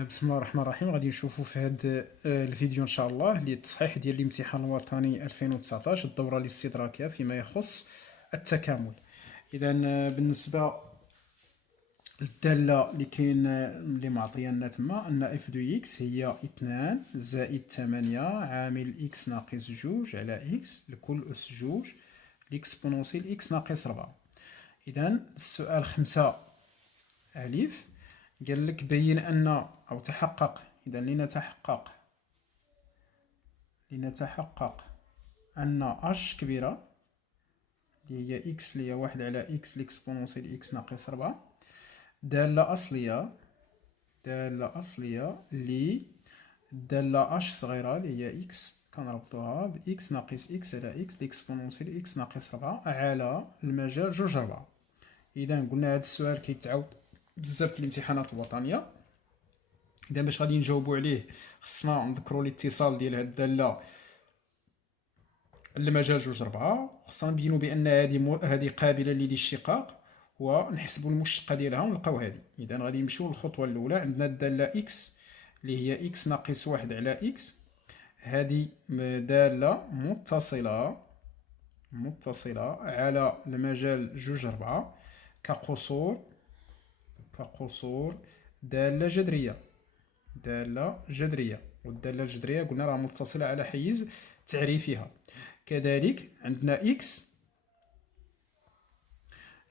بسم الله الرحمن الرحيم. غادي نشوفوا في هذا الفيديو ان شاء الله اللي التصحيح ديال الامتحان الوطني 2019 الدوره الاستدراكيه فيما يخص التكامل. اذا بالنسبه للداله اللي كاين اللي معطيه لنا تما ان اف دو اكس هي 2 زائد 8 عامل اكس ناقص 2 على اكس لكل اس 2 ليكسبونونسيال اكس ناقص 4. اذا السؤال 5 الف قال لك بين ان او تحقق. اذا لنتحقق ان اش كبيره اللي هي اكس اللي هي 1 على اكس ليكسبونونسيال اكس ناقص 4 داله اصليه ل الداله اش صغيره اللي هي اكس كنربطوها باكس ناقص اكس على اكس ليكسبونونسيال اكس ناقص 4 على المجال جوج 4. اذا قلنا هذا السؤال كيتعاود بزاف في الامتحانات الوطنيه. اذا باش غادي نجاوبوا عليه خصنا نذكروا الاتصال ديال هاد الداله المجال جوج 4. خصنا نبينوا بان هذه قابله للاشتقاق ونحسبوا المشتقه ديالها ونلقاو هذه. اذا غادي نمشيو للخطوه الاولى. عندنا الداله اكس اللي هي اكس ناقص 1 على اكس. هذه داله متصله على المجال جوج 4 كقصور داله جذريه. والداله الجذريه قلنا راه متصله على حيز تعريفها. كذلك عندنا اكس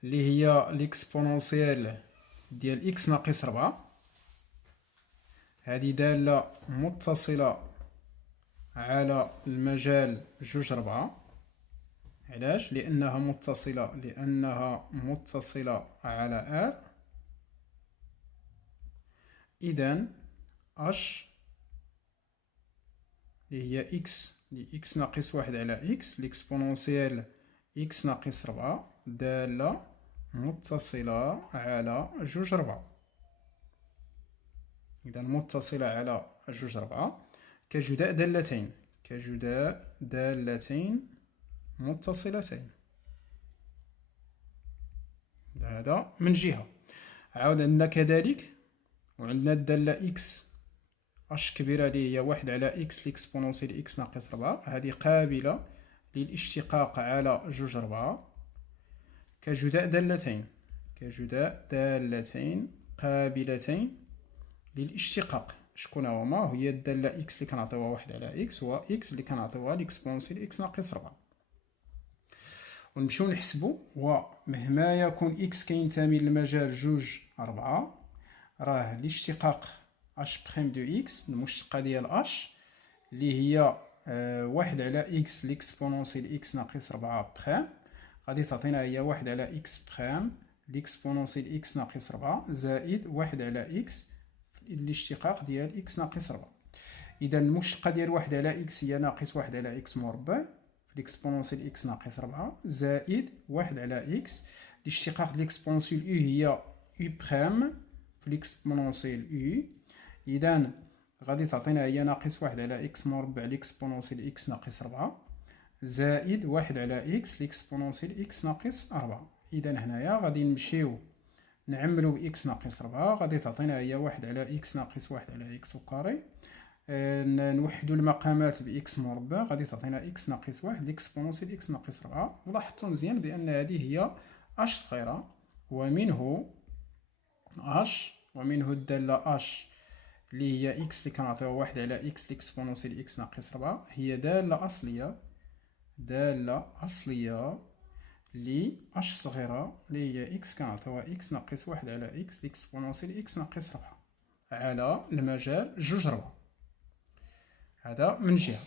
اللي هي ليكسبونونسيال ديال اكس ناقص 4. هذه داله متصله على المجال جوج 4. علاش؟ لانها متصله على ار. اذا اش اللي هي اكس ناقص 1 على اكس ليكسبونونسيال اكس ناقص 4 دالة متصلة على جوج 4. إذا متصلة على جوج 4 كجداء دالتين متصلتين. هذا من جهة. عاود عندنا كذلك وعندنا الدالة اكس اش كبيرة اللي هي 1 على اكس ليكسبونونسيال اكس ناقص 4. هذه قابلة للاشتقاق على جوج 4 كجداء دالتين قابلتين للاشتقاق. شكون هما؟ هي الدالة اكس اللي كنعطيوها 1 على اكس و اكس اللي كنعطيوها ليكسبونونسيال اكس ناقص 4. ونمشيو نحسبو. ومهما يكون اكس كينتمي للمجال جوج 4 راه الاشتقاق اش بريم دو اكس المشتقة ديال اش اللي هي 1 على اكس ليكسبونونسيال اكس ناقص 4 بريم غادي تعطينا هي 1 على اكس بريم ليكسبونونسيال اكس ناقص 4 زائد 1 على اكس الاشتقاق ديال اكس ناقص 4. اذا المشتقة ديال 1 على اكس هي ناقص 1 على اكس مربع في ليكسبونونسيال اكس ناقص 4 زائد 1 على اكس الاشتقاق ليكسبونونسيال او هي او بريم في ليكسبونونسيال او. اذا غادي تعطينا هي ناقص 1 على اكس مربع ليكسبونونسيال اكس ناقص 4 زائد 1 على اكس ليكسبونونسيال اكس ناقص 4. اذا هنايا غادي نمشيو نعملو باكس ناقص 4 غادي تعطينا هي 1 على اكس ناقص 1 على اكس وكاري. نوحدو المقامات باكس مربع غادي تعطينا اكس ناقص 1 ليكسبونونسيال اكس ناقص 4. ولاحظتوا مزيان بان هذه هي اش صغيره ومنه الداله اش اللي هي اكس اللي كنعطيوها 1 على اكس ليكسبونونسيال اكس ناقص 4 هي داله اصليه لي اش صغيره اللي هي اكس كنعطيوها اكس ناقص 1 على اكس ليكسبونونسيال اكس ناقص 4 على المجال جوج 4. هذا من جهه.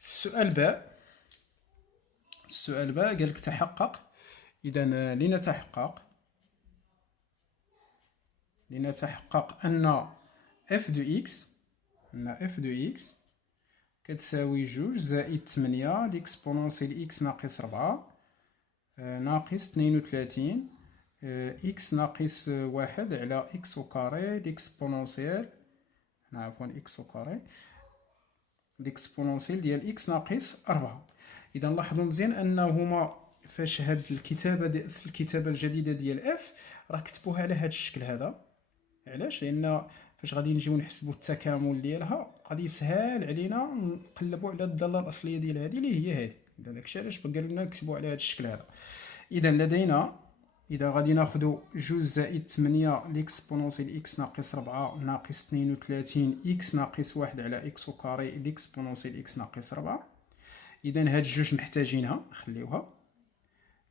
السؤال باء قال لك تحقق. اذا لنتحقق ان اف دو اكس كتساوي جوج زائد 8 ليكسبونونسيال اكس ناقص 4 ناقص 32 اكس ناقص 1 على اكس وكاري ليكسبونونسيال اكس وكاري ليكسبونونسيال ديال اكس ناقص 4. اذا لاحظوا مزيان انهما فاش هاد الكتابه الجديده ديال اف راه كتبوها على هاد الشكل هذا. علاش؟ لان فاش غادي نجيو نحسبوا التكامل ديالها غادي يسهل علينا نقلبوا على الداله الاصليه ديال هذه اللي هي هذه. داكشي علاش قالوا لنا نكتبوا على هذا الشكل هذا. اذا لدينا، اذا غادي ناخذوا 2 زائد 8 ليكسبونونسيال اكس ناقص 4 ناقص 32 اكس ناقص 1 على اكس كاري ليكسبونونسيال اكس ناقص 4. اذا هاد الجوج محتاجينها نخليوها.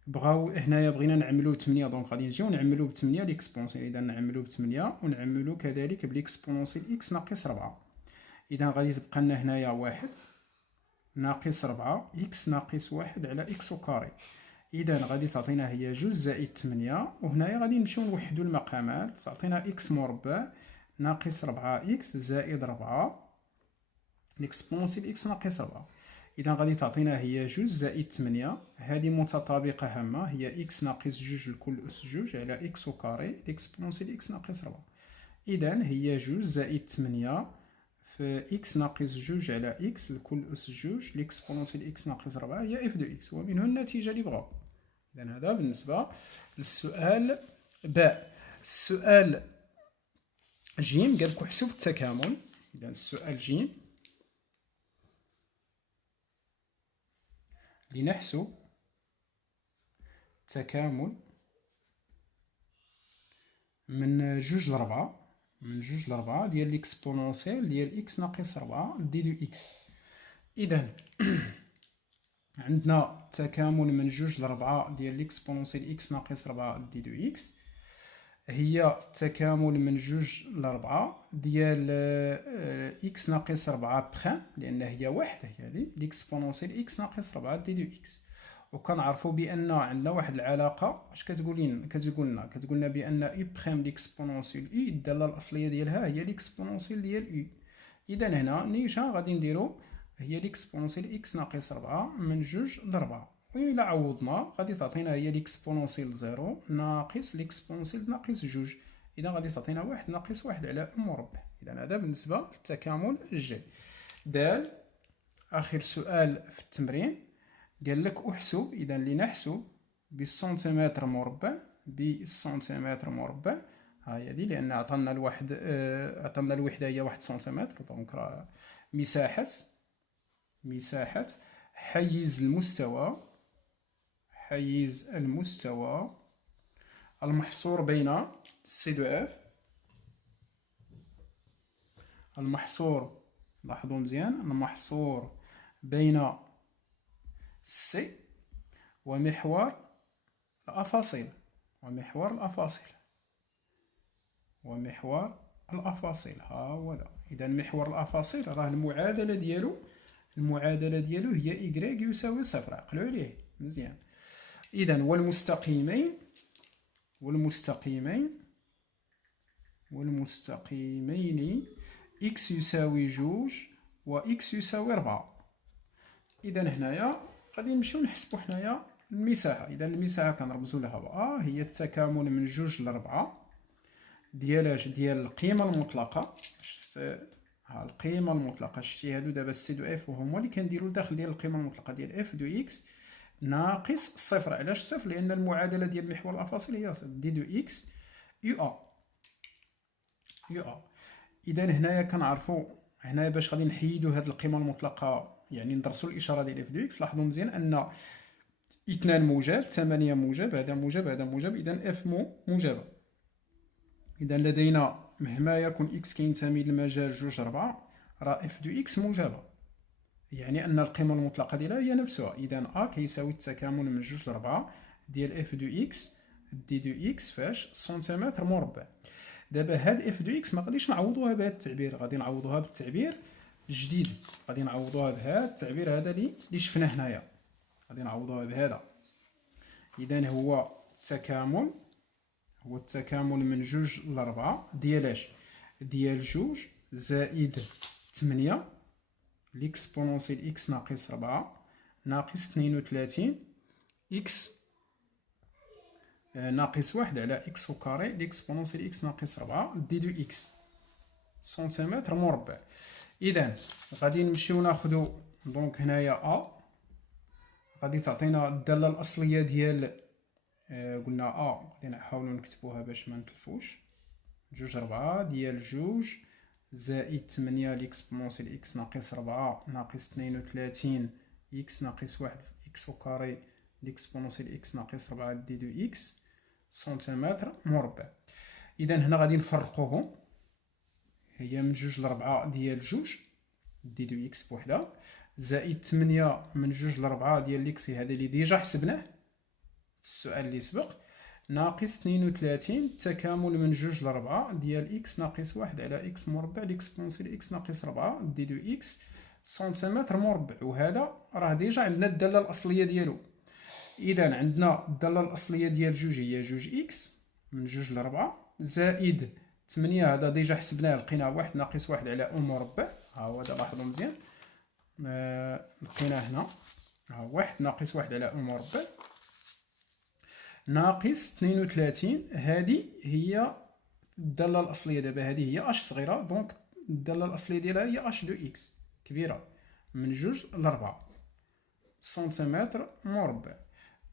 بغاو هنايا بغينا نعملو 8 دونك غادي نجيو نعملو ب 8 ليكسبونسيال. اذا نعملو ب 8 ونعملو كذلك بليكسبونسيال اكس ناقص 4. اذا غادي تبقى لنا هنايا 1 ناقص 4 اكس ناقص 1 على اكس كاري. اذا غادي تعطينا هي 2 زائد 8 وهنايا غادي نمشيو نوحدو المقامات. تعطينا اكس مربع ناقص 4 اكس زائد 4 ليكسبونسيال اكس ناقص 4. اذا غادي تعطينا هي 2 زائد 8. هذه متطابقه هامه، هي اكس ناقص 2 لكل اس 2 على اكس كاري ليكسبونسيال اكس ناقص 4. اذا هي 2 زائد 8 في اكس ناقص 2 على اكس لكل اس 2 ليكسبونسيال اكس ناقص 4 هي اف دو اكس، ومنه النتيجه اللي بغاو. اذا هذا بالنسبه للسؤال باء. السؤال جيم قال لك احسب التكامل. اذا السؤال جيم لنحسب تكامل من 2 ل 4 ديال ليكسبونونسيال ديال اكس ناقص 4 دي دو اكس. اذا عندنا تكامل من 2 ل 4 ديال ليكسبونونسيال اكس ناقص 4 دي دو اكس، هي تكامل من 2 ل 4 ديال اكس ناقص 4 بخام، لان هي واحد هي هذه ليكسبونونسيال اكس ناقص 4 دي دو اكس. وكنعرفوا بان عندنا واحد العلاقه. اش كتقول لنا بان اي بخام ليكسبونونسيال اي الداله الاصليه ديالها هي ليكسبونونسيال ديال اي. اذا هنا نيشان غادي نديرو هي ليكسبونونسيال اكس ناقص 4 من 2 ل 4. وإلا عوضنا غادي تعطينا هي ليكسبونونسيال 0 ناقص ليكسبونونسيال ناقص 2. اذا غادي تعطينا 1 ناقص 1 على مربع. اذا هذا بالنسبه للتكامل الجاي. دال اخر سؤال في التمرين قال لك احسب. اذا لنحسب بالسنتيمتر مربع ها هي دي، لان عطانا الواحد عطانا الوحده هي 1 سنتيمتر. دونك راه مساحه حيز المستوى المحصور بين سي دو اف، المحصور لاحظوا مزيان، المحصور بين سي ومحور الافاصيل ها هو. اذا محور الافاصيل راه المعادله ديالو هي y يساوي صفر. عقلوا عليه مزيان. اذا والمستقيمين x يساوي 2 و x يساوي 4. اذا هنايا غادي نمشيو نحسبوا حنايا المساحه. اذا المساحه كنرمزوا لها هي التكامل من 2 ل 4 ديال القيمه المطلقه. ها القيمه المطلقه شتي هادو دابا سي دو اف وهما اللي كنديروا لداخل ديال القيمه المطلقه ديال اف دو اكس ناقص صفر. علاش صفر؟ لان المعادله ديال محور الافاصيل هي صفر دي دو اكس يو ا. اذا هنايا كنعرفوا هنايا باش غادي نحيدوا هاد القيمه المطلقه، يعني ندرسوا الاشاره ديال اف دو اكس. لاحظوا مزيان ان 2 موجب 8 موجب هذا موجب اذا اف موجبه. اذا لدينا مهما يكن اكس كينتمي للمجال 2 4 راه اف دو اكس موجبه، يعني ان القيمه المطلقه ديالها هي نفسها. اذا ا كيساوي التكامل من 2 ل 4 ديال اف دو اكس دي دو اكس فاش سنتيمتر مربع. دابا هاد اف دو اكس ما غاديش نعوضوها بهذا التعبير، غادي نعوضوها بالتعبير جديد. غادي نعوضوها بهذا التعبير هذا اللي شفناه هنايا، غادي نعوضوها بهذا. اذا هو التكامل من 2 ل 4 ديال اش؟ ديال 2 زائد 8 ليكسبونونسيال اكس ناقص 4 ناقص 32 اكس ناقص 1 على اكس كاري ليكسبونونسيال اكس ناقص 4 دي دو اكس سنتيمتر مربع. اذا غادي نمشيو ناخذوا دونك هنايا غادي تعطينا الداله الاصليه ديال قلنا غادي نحاولوا نكتبوها باش ما نتلفوش. جوج ربعة ديال جوج زائد 8 لإكسبونونسيال إكس ناقص 4 ناقص 32 إكس ناقص 1 إكس أو كاري لإكسبونونسيال إكس ناقص 4 دي دو إكس سنتيمتر مربع. إذا هنا غادي نفرقوهم، هي من جوج لربعة ديال جوج دي دو إكس بوحدة زائد 8 من جوج لربعة ديال لإكس هذا اللي ديجا حسبناه في السؤال اللي سبق ناقص 32 تكامل من جوج لربعة ديال إكس ناقص 1 على إكس مربع لإكسبونسيال إكس ناقص 4 دي دو إكس سنتيمتر مربع. وهذا راه ديجا عندنا الدالة الأصلية ديالو. إذا عندنا الدالة الأصلية ديال جوج هي جوج إكس من جوج لربعة زائد 8 هذا ديجا حسبناه لقيناه 1 ناقص 1 على أو مربع. ها هو هذا لاحظوا مزيان، لقيناه هنا ها 1 ناقص 1 على أو مربع ناقص 32. هذه هي الدالة الأصلية دابا، هذه هي أش صغيرة، دونك الدالة الأصلية ديالها هي أش دو إكس كبيرة من جوج لربعة سنتيمتر مربع.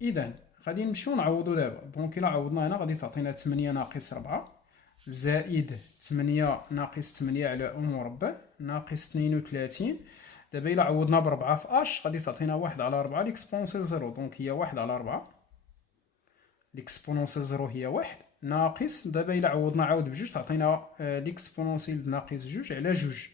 إذا غادي نمشيو نعوضو دابا. دونك إلا عوضنا هنا غادي تعطينا 8 ناقص 4 زائد 8 ناقص 8 على أو مربع ناقص 32. دابا إلا عوضنا ب4 في أش غادي تعطينا 1 على 4 لإكسبونسيال 0، دونك هي 1 على 4 لإكسبونونسيال 0 هي 1 ناقص. دابا إلا عوضنا عاود بجوج تعطينا لإكسبونونسيال ناقص جوج على جوج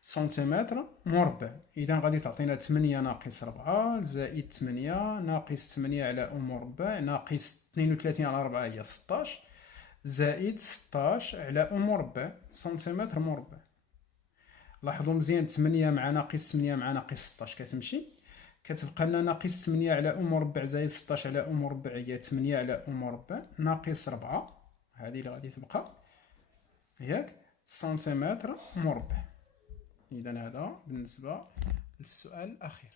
سنتيمتر مربع. إذا غادي تعطينا 8 ناقص 4 زائد 8 ناقص 8 على أو مربع ناقص 32 على 4 هي 16 زائد 16 على أو مربع سنتيمتر مربع. لاحظوا مزيان 8 مع ناقص 8 مع ناقص 16 كتمشي، كتبقى لنا ناقص 8 على أو مربع زائد 16 على أو مربع هي 8 على أو مربع ناقص 4 هذه اللي غادي تبقى ياك سنتيمتر مربع. إذا هذا بالنسبة للسؤال الأخير.